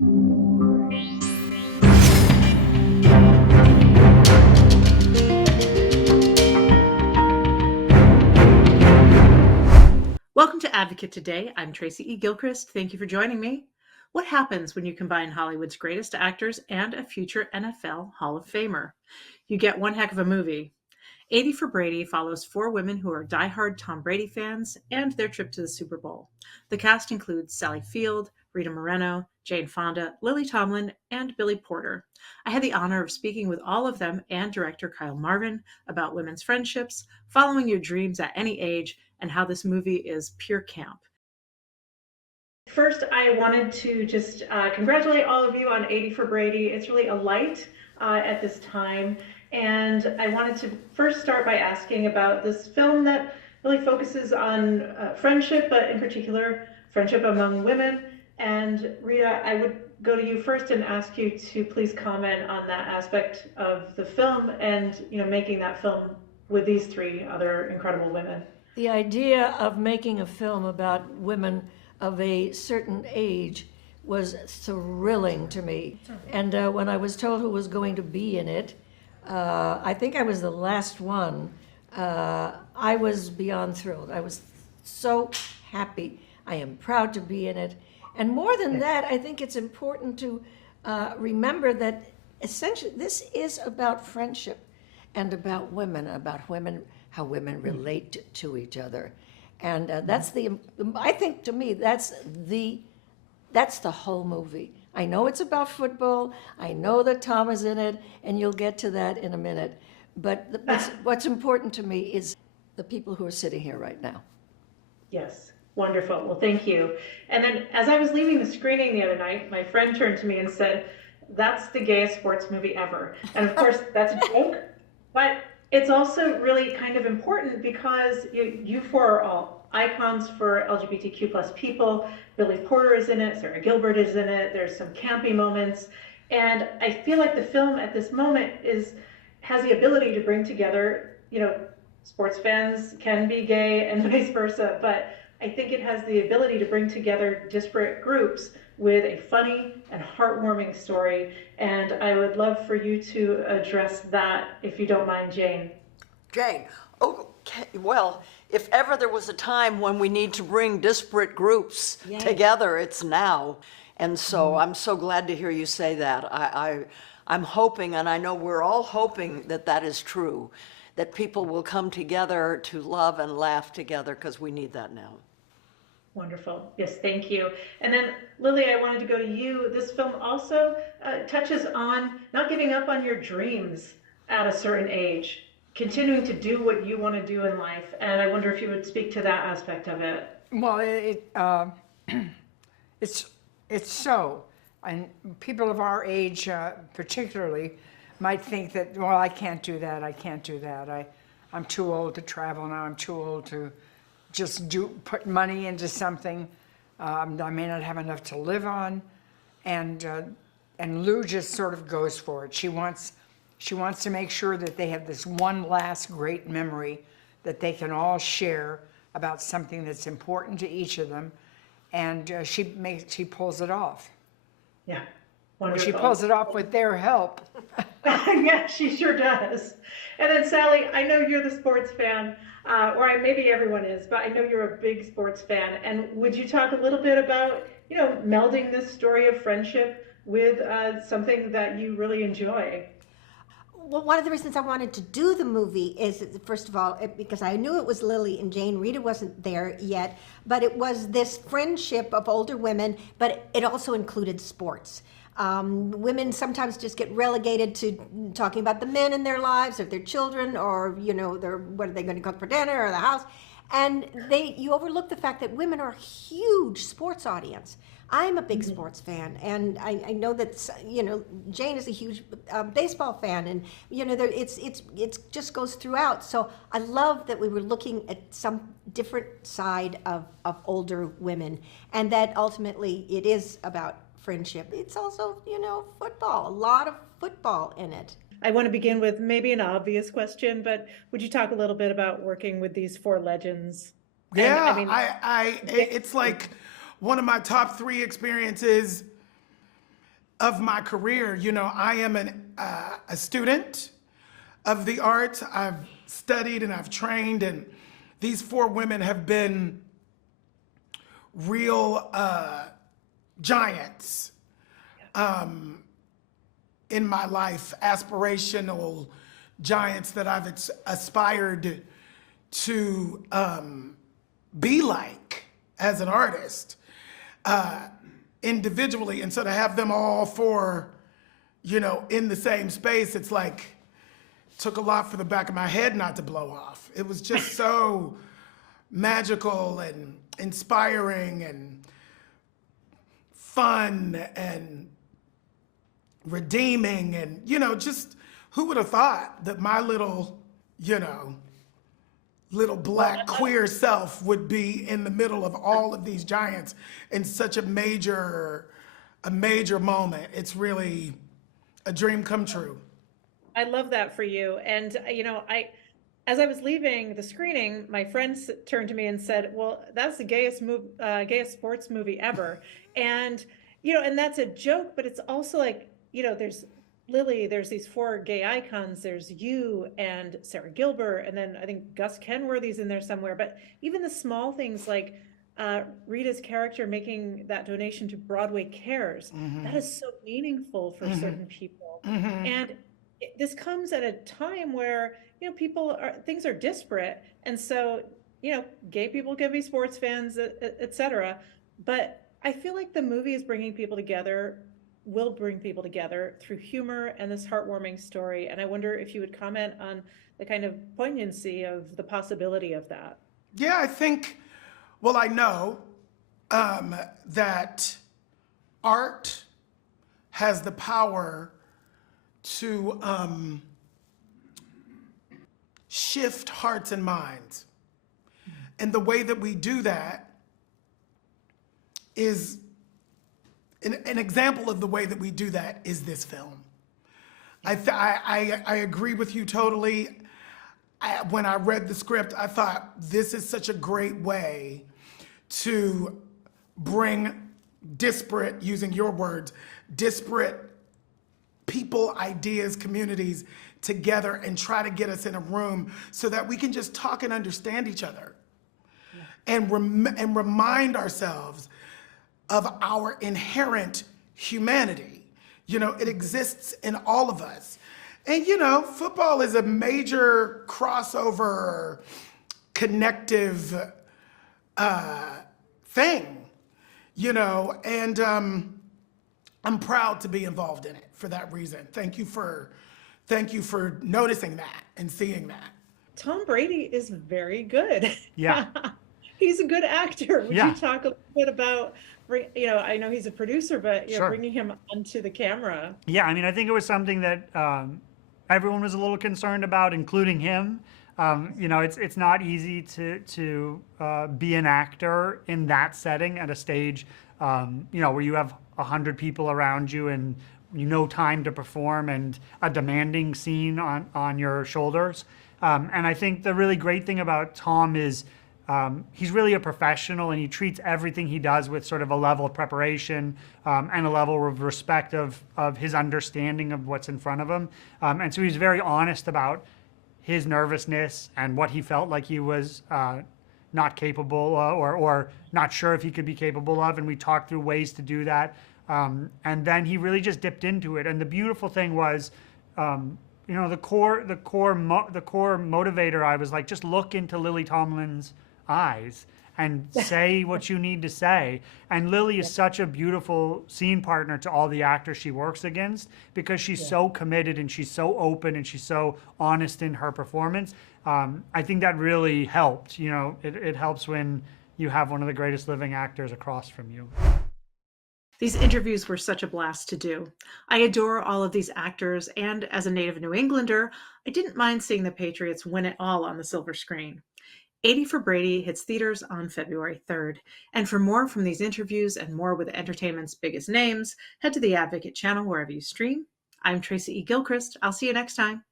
Welcome to Advocate Today. I'm Tracy E. Gilchrist. Thank you for joining me. What happens when you combine Hollywood's greatest actors and a future NFL Hall of Famer? You get one heck of a movie. 80 for Brady follows four women who are diehard Tom Brady fans and their trip to the Super Bowl. The cast includes Sally Field, Rita Moreno, Jane Fonda, Lily Tomlin, and Billy Porter. I had the honor of speaking with all of them and director Kyle Marvin about women's friendships, following your dreams at any age, and how this movie is pure camp. First, I wanted to just congratulate all of you on 80 for Brady. It's really a light at this time. And I wanted to first start by asking about this film that really focuses on friendship, but in particular, friendship among women. And Rita, I would go to you first and ask you to please comment on that aspect of the film and, making that film with these three other incredible women. The idea of making a film about women of a certain age was thrilling to me. And when I was told who was going to be in it, I think I was the last one. I was beyond thrilled. I was so happy. I am proud to be in it. And more than that, I think it's important to remember that essentially this is about friendship and about women, how women relate to each other. And I think to me, that's the whole movie. I know it's about football. I know that Tom is in it, and you'll get to that in a minute. But what's important to me is the people who are sitting here right now. Yes, wonderful. Well, thank you. And then as I was leaving the screening the other night, my friend turned to me and said, "That's the gayest sports movie ever." And of course, that's a joke, but it's also really kind of important because you four are all icons for LGBTQ plus people. Billy Porter is in it, Sarah Gilbert is in it, there's some campy moments. And I feel like the film at this moment has the ability to bring together, sports fans can be gay and vice versa, but I think it has the ability to bring together disparate groups with a funny and heartwarming story. And I would love for you to address that, if you don't mind, Jane. Jane, okay, well, if ever there was a time when we need to bring disparate groups together, it's now. And so I'm so glad to hear you say that. I'm hoping, and I know we're all hoping that that is true, that people will come together to love and laugh together, because we need that now. Wonderful. Yes, thank you. And then, Lily, I wanted to go to you. This film also touches on not giving up on your dreams at a certain age, continuing to do what you want to do in life. And I wonder if you would speak to that aspect of it. Well, it's so, and people of our age particularly might think that, well, I can't do that, I'm too old to travel now, I'm too old to just put money into something. I may not have enough to live on, and Lou just sort of goes for it. She wants to make sure that they have this one last great memory that they can all share about something that's important to each of them, and she pulls it off. Yeah, Well, wonderful. she pulls it off with their help. Yeah, she sure does. And then Sally, I know you're the sports fan, or maybe everyone is, but I know you're a big sports fan. And would you talk a little bit about, melding this story of friendship with something that you really enjoy? Well, one of the reasons I wanted to do the movie is, first of all, because I knew it was Lily and Jane. Rita wasn't there yet, but it was this friendship of older women, but it also included sports. Women sometimes just get relegated to talking about the men in their lives or their children, or what are they going to cook for dinner, or the house, and you overlook the fact that women are a huge sports audience. I'm a big sports fan, and I know that Jane is a huge baseball fan, and it's just goes throughout. So I love that we were looking at some different side of older women, and that ultimately it is about friendship. It's also football, a lot of football in it. I want to begin with maybe an obvious question, but would you talk a little bit about working with these four legends? Yeah, And, it's like one of my top 3 experiences of my career. You know, I am a student of the arts. I've studied and I've trained, and these four women have been real giants in my life, aspirational giants that I've aspired to be like as an artist individually. And so to have them all four, you know, in the same space, it's like, took a lot for the back of my head not to blow off. It was just so magical and inspiring and fun and redeeming, and, you know, just who would have thought that my little, you know, little black queer self would be in the middle of all of these giants in such a major moment. It's really a dream come true. I love that for you. And, you know, as I was leaving the screening, my friends turned to me and said, well, that's the gayest sports movie ever. And, you know, and that's a joke, but it's also like, you know, there's Lily, there's these four gay icons. There's you and Sarah Gilbert, and then I think Gus Kenworthy's in there somewhere. But even the small things like Rita's character making that donation to Broadway Cares, that is so meaningful for certain people. And this comes at a time where, you know, things are disparate. And so, you know, gay people can be sports fans, et cetera. But I feel like the movie is will bring people together through humor and this heartwarming story. And I wonder if you would comment on the kind of poignancy of the possibility of that. Yeah, I think, well, I know that art has the power to shift hearts and minds. And the way that we do that is, an example of the way that we do that is this film. I agree with you totally. When I read the script, I thought this is such a great way to bring disparate, using your words, disparate people, ideas, communities together and try to get us in a room so that we can just talk and understand each other and remind ourselves of our inherent humanity. You know, it exists in all of us. And, you know, football is a major crossover, connective thing, you know, and I'm proud to be involved in it for that reason. Thank you for noticing that and seeing that. Tom Brady is very good. Yeah. He's a good actor. Would Yeah. you talk a little bit about, you know, I know he's a producer, but, you know, Sure. bringing him onto the camera? Yeah, I mean, I think it was something that everyone was a little concerned about, including him. You know, it's not easy to be an actor in that setting at a stage, you know, where you have 100 people around you and time to perform and a demanding scene on your shoulders. And I think the really great thing about Tom is he's really a professional, and he treats everything he does with sort of a level of preparation and a level of respect of his understanding of what's in front of him. And so he's very honest about his nervousness and what he felt like he was not capable or not sure if he could be capable of. And we talked through ways to do that. And then he really just dipped into it. And the beautiful thing was, you know, the core motivator, I was like, just look into Lily Tomlin's eyes and say what you need to say. And Lily is such a beautiful scene partner to all the actors she works against, because she's so committed and she's so open and she's so honest in her performance. I think that really helped. You know, it helps when you have one of the greatest living actors across from you. These interviews were such a blast to do. I adore all of these actors, and as a native New Englander, I didn't mind seeing the Patriots win it all on the silver screen. 80 for Brady hits theaters on February 3rd. And for more from these interviews and more with entertainment's biggest names, head to the Advocate channel wherever you stream. I'm Tracy E. Gilchrist. I'll see you next time.